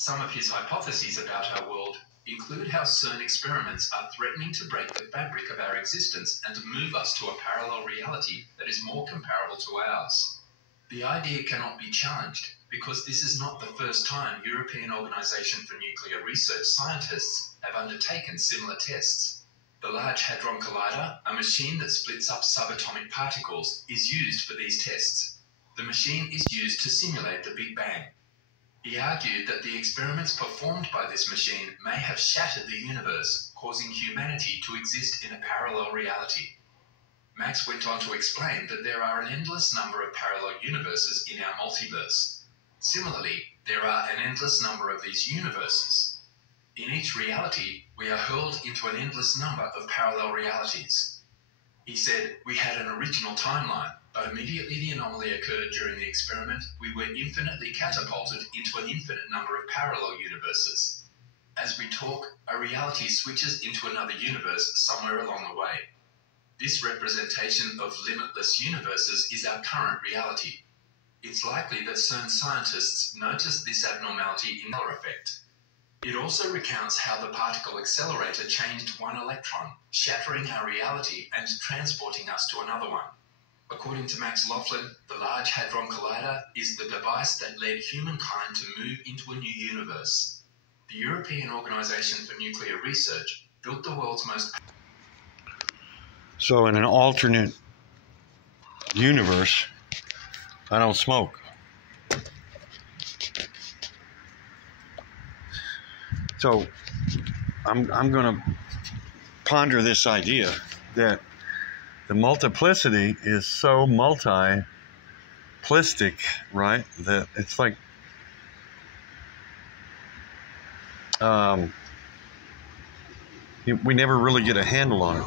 Some of his hypotheses about our world include how CERN experiments are threatening to break the fabric of our existence and to move us to a parallel reality that is more comparable to ours. The idea cannot be challenged because this is not the first time European Organisation for Nuclear Research scientists have undertaken similar tests. The Large Hadron Collider, a machine that splits up subatomic particles, is used for these tests. The machine is used to simulate the Big Bang. He argued that the experiments performed by this machine may have shattered the universe, causing humanity to exist in a parallel reality. Max went on to explain that there are an endless number of parallel universes in our multiverse. Similarly, there are an endless number of these universes. In each reality, we are hurled into an endless number of parallel realities. He said, "We had an original timeline, but immediately the anomaly occurred during the experiment, we were infinitely catapulted into an infinite number of parallel universes. As we talk, a reality switches into another universe somewhere along the way. This representation of limitless universes is our current reality. It's likely that CERN scientists noticed this abnormality in the Miller effect." It also recounts how the particle accelerator changed one electron, shattering our reality and transporting us to another one. According to Max Laughlin, the Large Hadron Collider is the device that led humankind to move into a new universe. The European Organisation for Nuclear Research built the world's most... So in an alternate universe, I don't smoke. So I'm going to ponder this idea that the multiplicity is so multiplistic, right? That it's like we never really get a handle on it.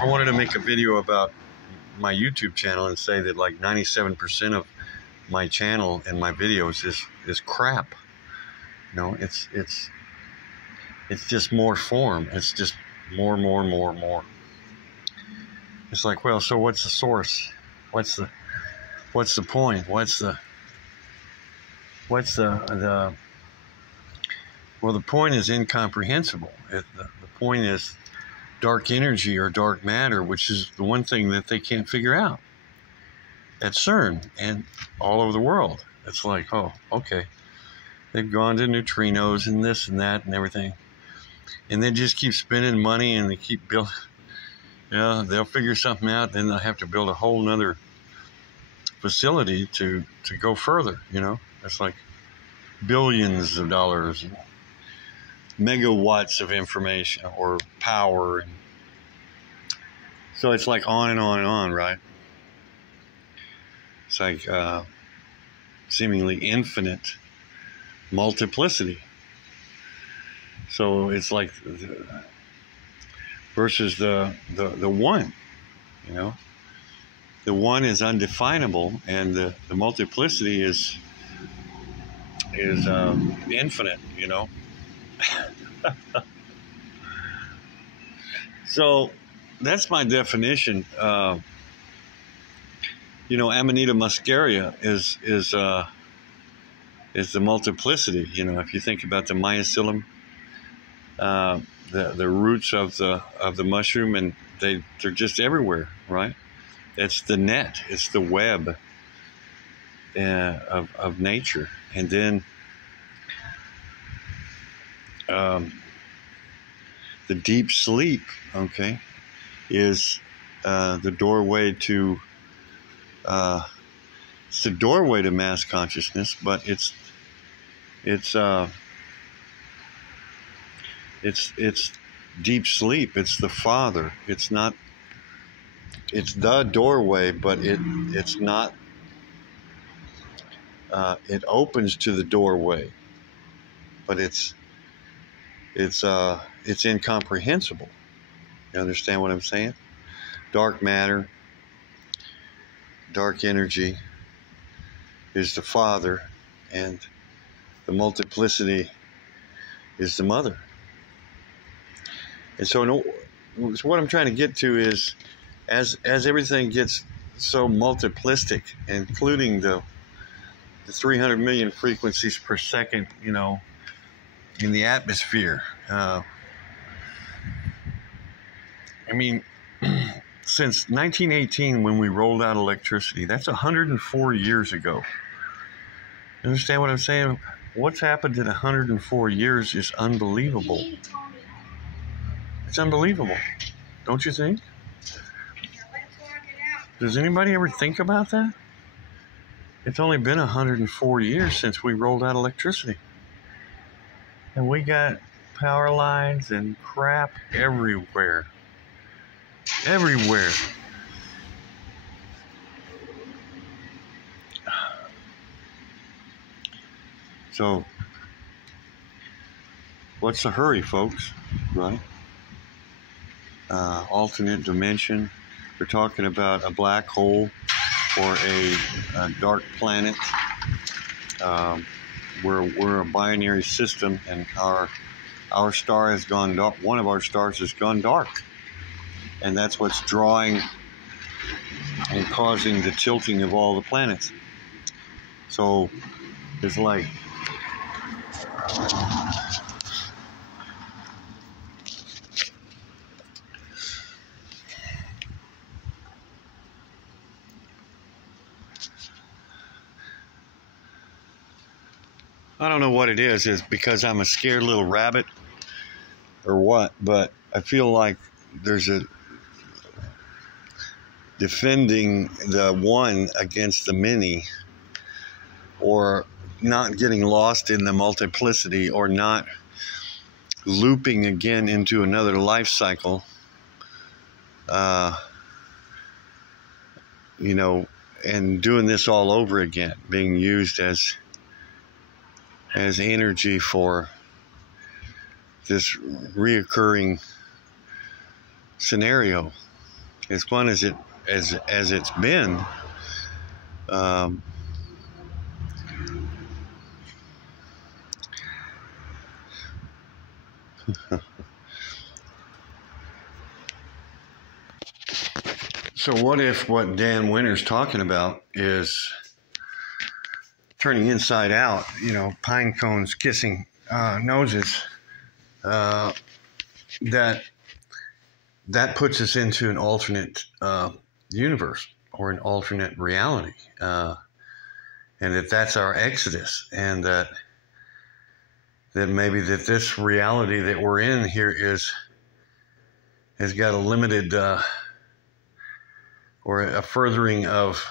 I wanted to make a video about my YouTube channel and say that like 97% of my channel and my videos is crap. You know, it's just more form. It's just more. It's like, well, so what's the source? What's the point? Well, the point is incomprehensible. The point is dark energy or dark matter, which is the one thing that they can't figure out at CERN and all over the world. It's like, oh, okay. They've gone to neutrinos and this and that and everything. And they just keep spending money and they keep building. You know, they'll figure something out, then they'll have to build a whole nother facility to go further, you know. It's like billions of dollars, and megawatts of information or power. And so it's like on and on and on, right? It's like seemingly infinite multiplicity. So it's like versus the one, you know. The one is undefinable, and the multiplicity is infinite, you know. So that's my definition. You know, Amanita muscaria is the multiplicity. You know, if you think about the mycelium, the roots of the mushroom, and they're just everywhere, right? It's the net, it's the web of nature, and then the deep sleep, okay, is the doorway to mass consciousness, but it's deep sleep. It's the Father. It's not. It's the doorway, but it's not. It opens to the doorway, but it's incomprehensible. You understand what I'm saying? Dark matter, dark energy is the Father, and the multiplicity is the Mother. And so what I'm trying to get to is, as everything gets so multiplistic, including the the 300 million frequencies per second, in the atmosphere. I mean, since 1918, when we rolled out electricity, that's 104 years ago. You understand what I'm saying? What's happened in 104 years is unbelievable. It's unbelievable. Don't you think? Does anybody ever think about that? It's only been 104 years since we rolled out electricity. And we got power lines and crap everywhere. Everywhere. So, what's the hurry, folks? Right? Alternate dimension. We're talking about a black hole or a dark planet. We're a binary system, and our star has gone dark. One of our stars has gone dark, and that's what's drawing and causing the tilting of all the planets. So it's like I don't know what it is. It's because I'm a scared little rabbit or what, but I feel like there's a defending the one against the many, or not getting lost in the multiplicity, or not looping again into another life cycle, and doing this all over again, being used as energy for this reoccurring scenario. As fun as it's been, so what if what Dan Winter's talking about is turning inside out, pine cones kissing noses, that puts us into an alternate universe or an alternate reality, and that's our exodus, and that maybe that this reality that we're in here has got a limited or a furthering of,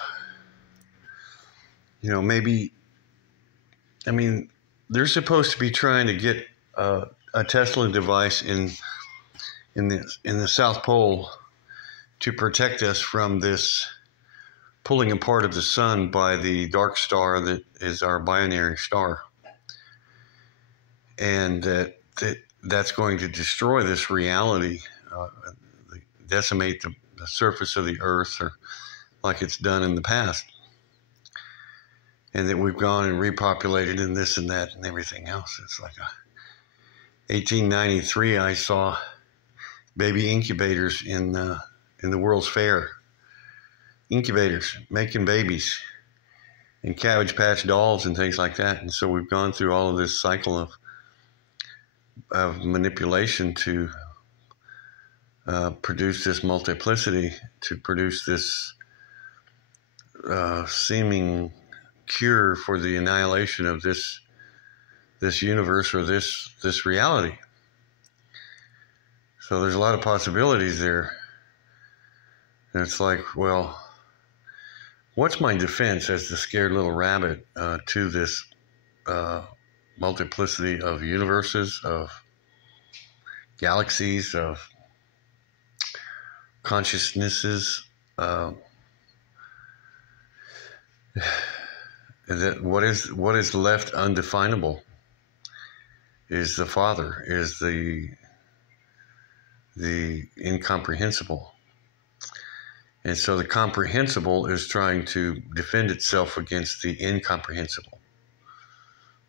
maybe. I mean, they're supposed to be trying to get a Tesla device in the South Pole to protect us from this pulling apart of the sun by the dark star that is our binary star, and that's going to destroy this reality, decimate the surface of the earth, or like it's done in the past. And that we've gone and repopulated and this and that and everything else. It's like 1893, I saw baby incubators in the World's Fair. Incubators, making babies, and Cabbage Patch dolls and things like that. And so we've gone through all of this cycle of manipulation to produce this multiplicity, to produce this seeming cure for the annihilation of this universe or this reality. So there's a lot of possibilities there. And it's like, well, what's my defense as the scared little rabbit to this multiplicity of universes, of galaxies, of consciousnesses? That what is left undefinable is the Father, is the incomprehensible. And so the comprehensible is trying to defend itself against the incomprehensible,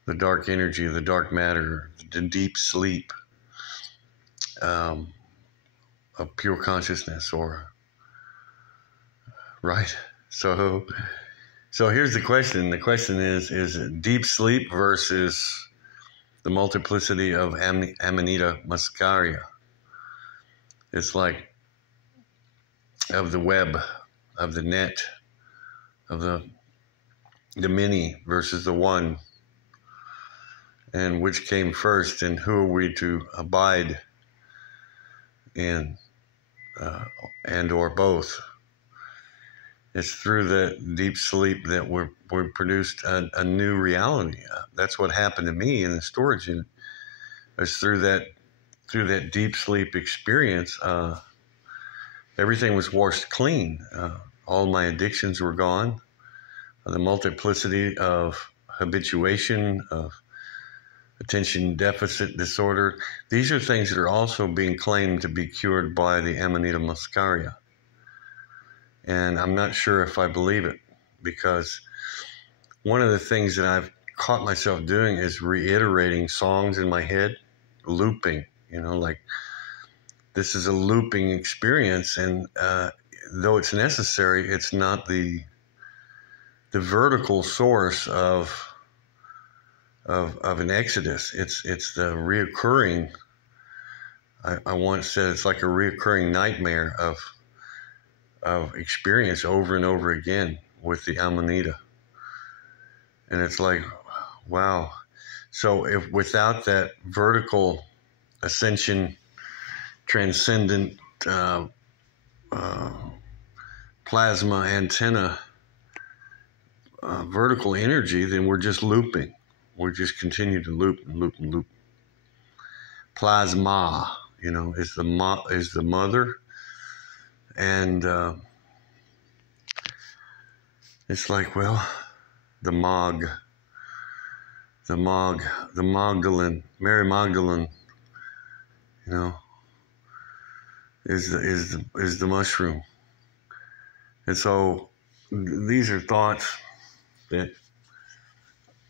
the dark energy, the dark matter, the deep sleep of pure consciousness, right? So So here's the question. The question is it deep sleep versus the multiplicity of Amanita muscaria? It's like of the web, of the net, of the many versus the one, and which came first, and who are we to abide in, and or both. It's through the deep sleep that we're produced a new reality. That's what happened to me in the storage unit. It's through that deep sleep experience. Everything was washed clean. All my addictions were gone. The multiplicity of habituation, of attention deficit disorder. These are things that are also being claimed to be cured by the Amanita muscaria. And I'm not sure if I believe it, because one of the things that I've caught myself doing is reiterating songs in my head, looping, like this is a looping experience. And though it's necessary, it's not the vertical source of an exodus. It's the reoccurring. I once said it's like a reoccurring nightmare of experience over and over again with the Amanita. And it's like, wow. So if without that vertical ascension, transcendent plasma antenna, vertical energy, then we're just looping. We just continue to loop and loop and loop. Plasma, is the mother. And it's like, well, the Magdalene, Mary Magdalene, is the mushroom. And so these are thoughts that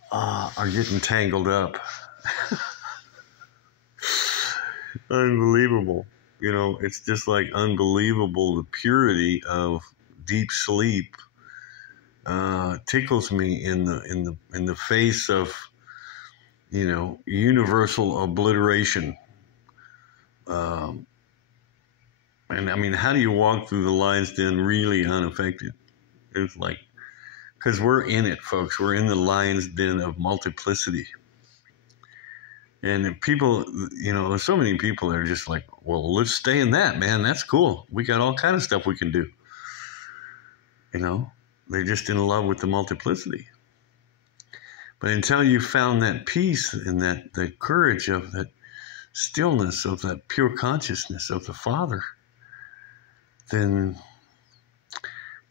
are getting tangled up. Unbelievable. It's just like unbelievable. The purity of deep sleep tickles me in the face of universal obliteration. And I mean, how do you walk through the lion's den really unaffected? It's like, because we're in it, folks. We're in the lion's den of multiplicity. And people, there's so many people that are just like, well, let's stay in that, man. That's cool. We got all kind of stuff we can do. They're just in love with the multiplicity. But until you found that peace and that courage of that stillness, of that pure consciousness of the Father, then,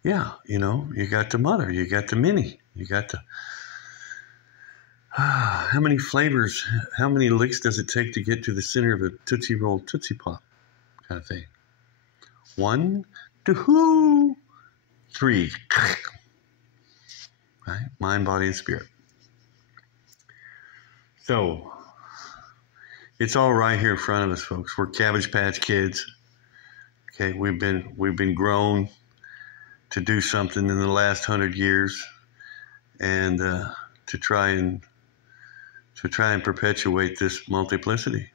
yeah, you got the mother, you got the mini, you got the... how many flavors, how many licks does it take to get to the center of a Tootsie Roll Tootsie Pop kind of thing? 1, 2, 3. Right? Mind, body, and spirit. So, it's all right here in front of us, folks. We're Cabbage Patch Kids. Okay, we've been grown to do something in the last 100 years, and to try and perpetuate this multiplicity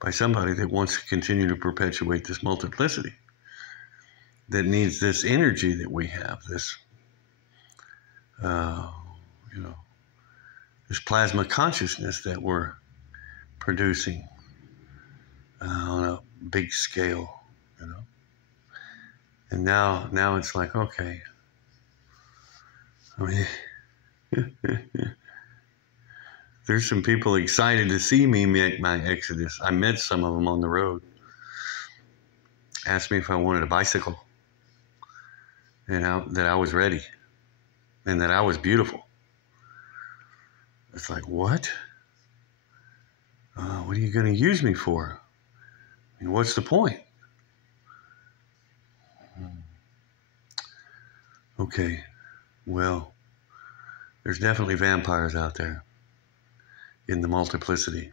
by somebody that wants to continue to perpetuate this multiplicity, that needs this energy that we have, this this plasma consciousness that we're producing on a big scale, And now it's like, okay, I mean, there's some people excited to see me make my exodus. I met some of them on the road. Asked me if I wanted a bicycle, and that I was ready, and that I was beautiful. It's like, what? What are you going to use me for? I mean, what's the point? Okay, well, there's definitely vampires out there in the multiplicity.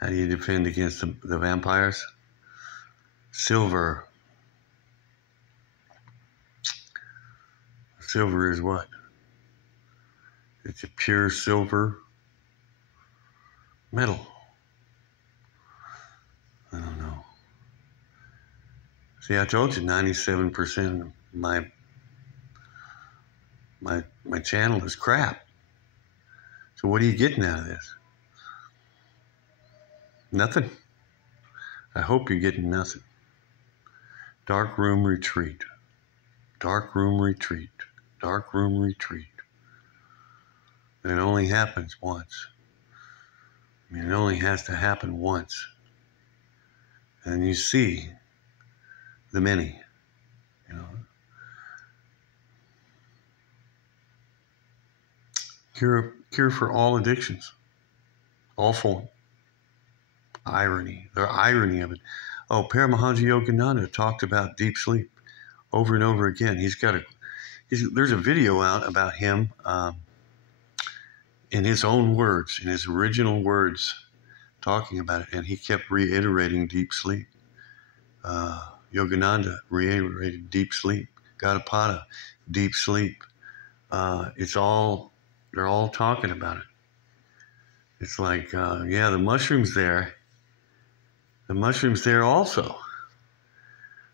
How do you defend against the vampires? Silver, Silver is what? It's a pure silver metal. I don't know. See, I told you 97% of my channel is crap. So what are you getting out of this? Nothing. I hope you're getting nothing. Dark room retreat. Dark room retreat. Dark room retreat. And it only happens once. I mean, it only has to happen once. And you see the many, you know. Cure for all addictions. All form. Irony. The irony of it. Oh, Paramahansa Yogananda talked about deep sleep over and over again. There's a video out about him in his own words, in his original words, talking about it, and he kept reiterating deep sleep. Yogananda reiterated deep sleep. Gaudapada, deep sleep. They're all talking about it. It's like, yeah, the mushroom's there. The mushroom's there also.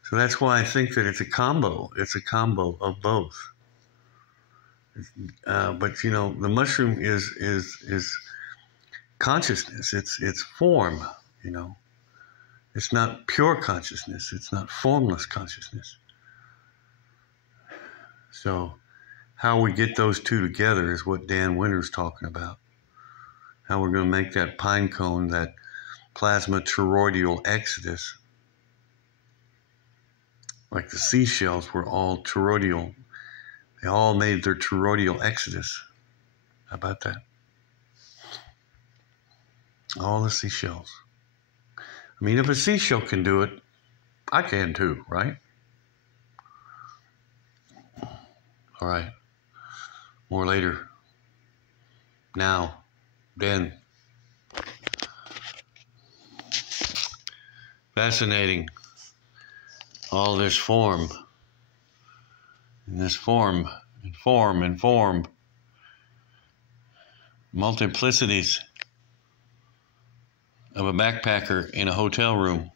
So that's why I think that it's a combo. It's a combo of both. But you know, the mushroom is consciousness. It's form. You know, it's not pure consciousness. It's not formless consciousness. So, how we get those two together is what Dan Winter's talking about. How we're going to make that pine cone, that plasma toroidal exodus, like the seashells were all toroidal. They all made their toroidal exodus. How about that? All the seashells. I mean, if a seashell can do it, I can too, right? All right. More later. Now. Then. Fascinating. All this form. And this form. And form. And form. Multiplicities of a backpacker in a hotel room.